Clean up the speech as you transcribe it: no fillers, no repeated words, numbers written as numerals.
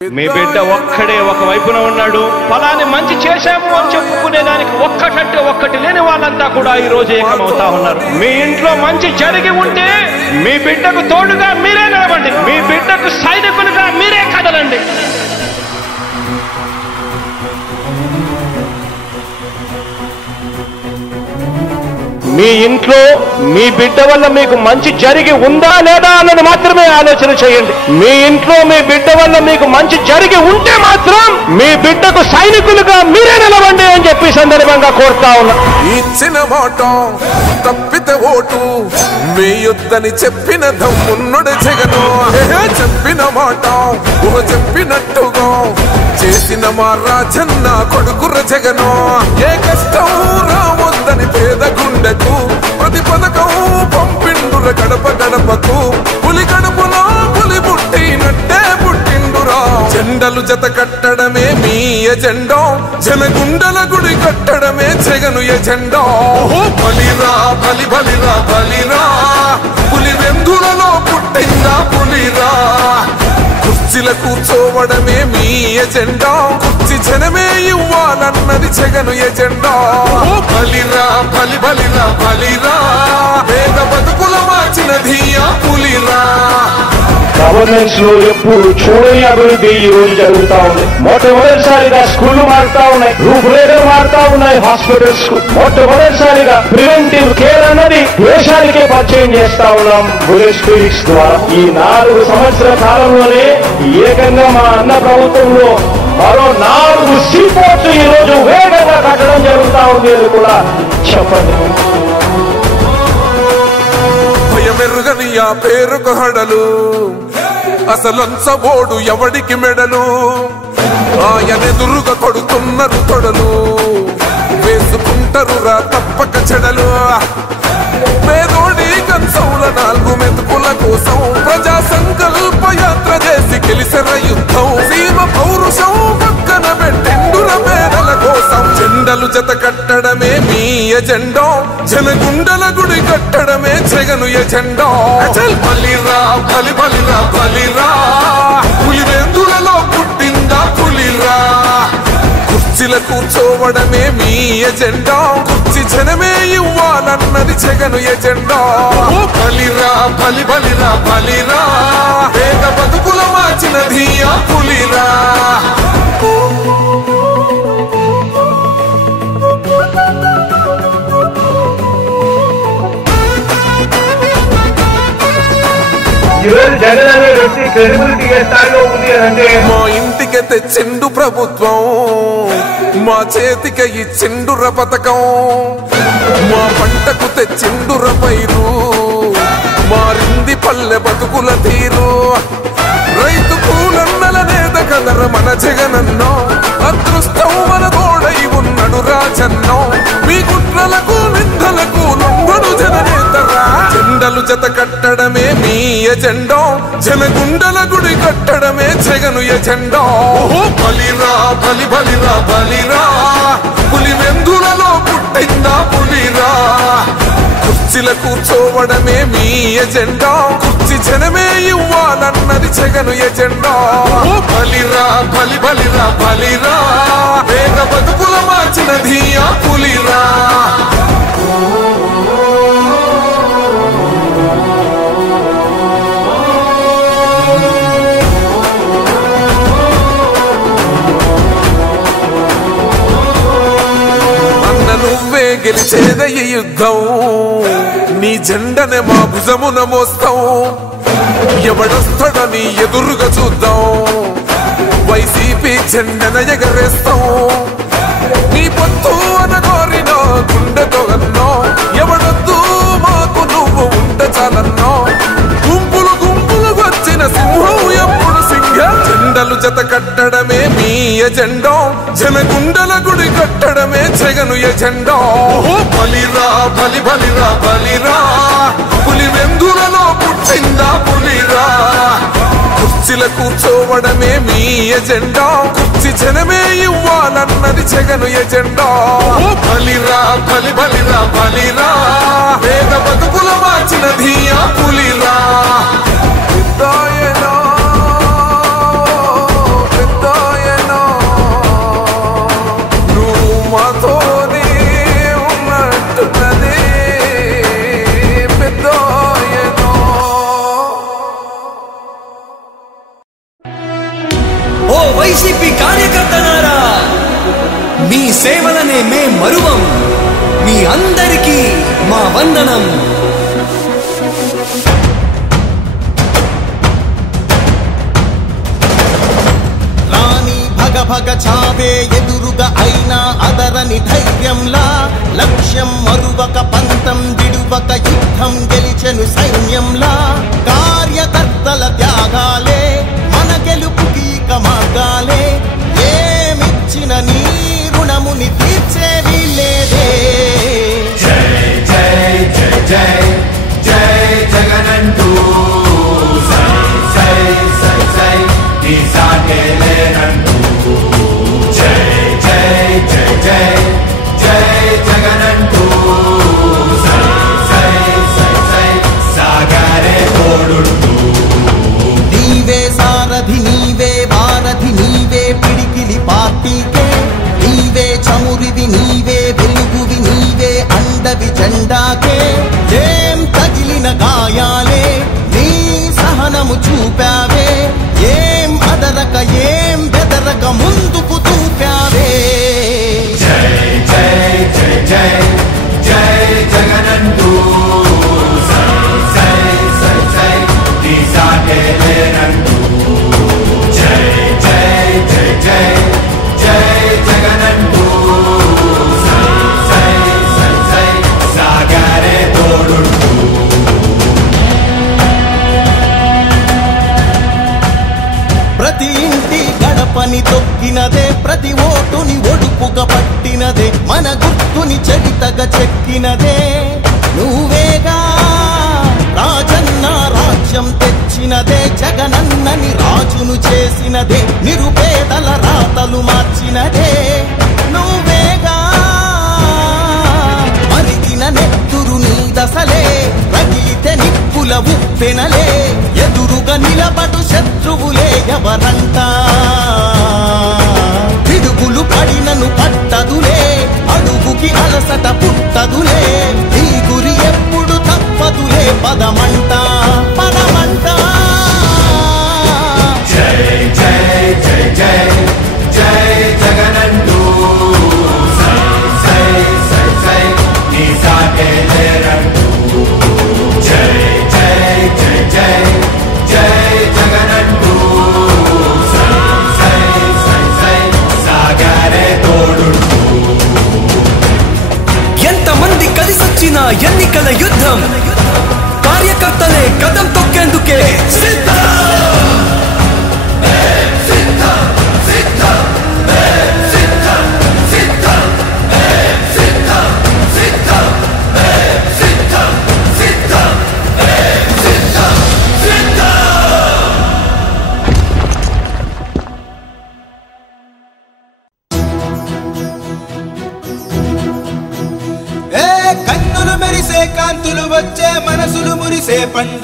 మీ బిడ్డ ఒక్కడే ఒక వైపున ఉన్నాడు. ఫలాన్ని మంచి చేశాము అని చెప్పుకునేదానికి ఒక్కటంటే ఒక్కటి లేని వాళ్ళంతా కూడా ఈ రోజు ఏకమవుతా ఉన్నారు. మీ ఇంట్లో మంచి జరిగి ఉంటే మీ బిడ్డకు తోడుగా మీరే నిలవండి. మీ బిడ్డకు సైనికులుగా మీరే కదలండి. మీ ఇంట్లో మీ బిడ్డ వల్ల మీకు మంచి జరిగి ఉందా లేదా అన్నది మాత్రమే ఆలోచన చేయండి. మీ ఇంట్లో మీ బిడ్డ వల్ల మీకు మంచి జరిగి ఉంటే మాత్రం మీ బిడ్డకు సైనికులుగా మీరే నిలవండి అని చెప్పి సందర్భంగా కోరుతా ఉన్నా. ఇచ్చిన మాట తప్పితే ఓటు వేయొద్దని చెప్పిన దమ్మున్నడు జగను. చెప్పిన మాట చెప్పినట్టుగా చేసిన మా రాజన్న కొడుకుర జగను. ఏ కష్టం రావద్దని పేద గుండెకు ప్రతి పథకం పంపిండుర గడప గడపకు. పులి గడపలో పులి పుట్టినట్టే పుట్టిండురా. జెండలు జత కట్టడమే మీ ఎజెండా, జనగుండల గుడి కట్టడమే జగను ఎజెండా. బలిరా బలి బలిరా బలిరా, పులి వెందులలో పుట్టిందా పులిరా. కుర్చీల కూర్చోవడమే మీ ఎజెండా, కుర్చీ జనమే ఇవ్వాలన్నది జగను ఎజెండా. బలిరా బలి బలిరా బలిరా, పేద బతుకుల మార్చినది ఆ పులిరా. గవర్నెన్స్ లో ఎప్పుడు చూడని అభివృద్ధి ఈ రోజు జరుగుతా ఉంది. మొట్టమొదటిసారిగా స్కూళ్లు మారుతా ఉన్నాయి, రూపురేఖలు మారుతా ఉన్నాయి. హాస్పిటల్స్ మొట్టమొదటిసారిగా ప్రివెంటివ్ కేర్ అన్నది దేశానికే పరిచయం చేస్తా ఉన్నాం బుల్లెట్ క్లినిక్స్ ద్వారా. ఈ 4 సంవత్సరాల కాలంలోనే ఏకంగా మా అన్న ప్రభుత్వంలో మరో 4 సీపోర్ట్స్ ఈ రోజు వేగంగా కట్టడం జరుగుతా ఉంది అని కూడా చెప్పండి. భయమెరుగని ఆ పేరుకు హడలు, అసలంచబోడు ఎవడికి మెడలు. ఆయనెదురుగా కొడుతున్నారు తొడలు, వేసుకుంటారు రా తప్పక చెడలు. పేదోడి కంచంల 4 మెతుకుల కోసం ప్రజా సంకల్ప యాత్ర చేసి గెలిసిన యుద్ధం. సీమ పౌరుషం పక్కన పెట్టిండుర పేదల కోసం. జెండలు జత కట్టడమే మీ ఎజెండా, జనగుండల గుడి కట్టడమే జగను ఎజెండా. బలిరా బలి బలిరా బలిరా, పులి వెందులలో పుట్టిందా పులిరా. కుర్చీల కూర్చోవడమే మీ ఎజెండా, కుర్చీ జనమే ఇవ్వాలన్నది జగను ఎజెండా. బలిరా బలి బలిరా బలిరా, పేద బతుకుల మార్చినది ఆ పులిరా. జగన్ అనే వ్యక్తి క్రెడిబిలిటీ ఏ స్థాయిలో ఉంది అంటే మా ఇంటికి తెచ్చిండు ప్రభుత్వం, మా చేతికి ఇచ్చిండుర పథకం. మా పంటకు తెచ్చిండుర పైరు, మారింది పల్లె బతుకుల తీరు. రైతు కూలన్నల నేత కదర మన జగనన్నో, అదృష్టం మన తోడై ఉన్నడు రాజన్నో. మీ కుట్రలకు నిందలకు లొంగడు జననేతరా. జెండలు జత కట్టడమే మీ ఎజెండా, జనగుండల గుడి కట్టడమే జగను ఎజెండా. బలిరా బలి బలిరా బలిరా, పులి వెందులలో పుట్టిందా పులిరా. కుర్చీల కూర్చోవడమే మీ ఎజెండా, కుర్చీ జనమే ఇవ్వాలన్నది జగను ఎజెండా. బలిరా బలి బలిరా బలిరా, పేద బతుకుల మార్చినది ఆ పులిరా. నువ్వే గెలిచేద ఈ యుద్ధం, నీ జెండనే మా భుజమున మోస్తాం. ఎవడొస్తాడని ఎదురుగా చూద్దాం, వైసీపీ జెండన ఎగరేస్తాం. నీ పొత్తు అనగోరిన గుండెతో అన్నో, ఎవడొద్దు మాకు నువ్వు ఉండ చాలన్నో. గుంపులు గుంపులు వచ్చిన సింహం ఎప్పుడు సింహం. జెండలు జత కట్టడమే మీ ఎజెండా, జనగుండల గుడి కట్టడమే జగను ఎజెండా. బలిరా బలి బలిరా బలిరా, పులి వెందులలో పుట్టిందా పులిరా. కుర్చీల కూర్చోవడమే మీ ఎజెండా, కుర్చీ జనమే ఇవ్వాలన్నది జగను ఎజెండా. బలిరా బలి బలిరా బలిరా, పేద బతుకుల మార్చినది ఆ పులిరా. వైసీపీ కార్యకర్తలారా, మీ సేవలనే మే మరువం. మీ అందరికీ మా వందనం. రాణి భగ భగ చావే ఎదురుగా అయినా అదరని ధైర్యంలా, లక్ష్యం మరువక పంతం విడువక యుద్ధం గెలిచెను సైన్యంలా. కార్యకర్తల త్యాగాలే మన గెలుపుకి ఇక మార్గాలే. ఏమిచ్చిన నీ రుణముని తీర్చేది లేదే. జై జై జై జై జై జగనంటూ సై సై సై సై ఈ సాగే లేనంటూ. జై జై జై జై జై జగనంటూ సై సై సై సై సాగరే తోడుంటూ. నీవే సారథి నీవే వారధి నీవే పిడికిలి పార్టీకే. నీవే చమురివి నీవే వెలుగువి నీవే అండవి జెండాకే. ఏం తగిలిన గాయాలే నీ సహనము చూపావే. ఏం అదరక ఏం బెదరక ముందుకు చూపావే. జై జై జై జై జై జగనంటూ సై సై సై సై ఈ సాగే లేనంటూ. జై జై జై జై జై జగనంటూ సై సై సై సై సాగరే తోడుంటూ. ప్రతి ఇంటి గడపని తొక్కినదే, ప్రతి ఓటుని ఒడుపుగా పట్టినదే, మన గుర్తుని చరితగా చెక్కినదే నువ్వేగా. రాజన్న రాజ్యం తెచ్చినదే, జగనన్నని రాజును చేసినదే, నిరుపేదల రాతలు మార్చినదే నువ్వేగా. మరిగిన నెత్తురు నీ దశలే, రగిలితే నిప్పుల ఉప్పెనలే. ఎదురుగా నిలబడు శత్రువులే ఎవరంట. పిడుగులు పడినను పట్టదులే, అడుగుకి అలసట పుట్టదులే. ఈ గురి ఎప్పుడు తప్పదులే, పదమంట పదమంట. జై జై జై జై జై జగనంటూ సై సై సై సై ఈ సాగే లేనంటూ. జై జై జై జై జై జగనంటూ సై సై సై సై సాగరే తోడుంటూ. ఎంతమంది కలిసొచ్చిన ఎన్నికల యుద్ధం, కార్యకర్తలే కదం తొక్కేందుకే సిద్ధం. కన్నులు మెరిసే కాంతులు వచ్చే మనసులు మురిసే పండ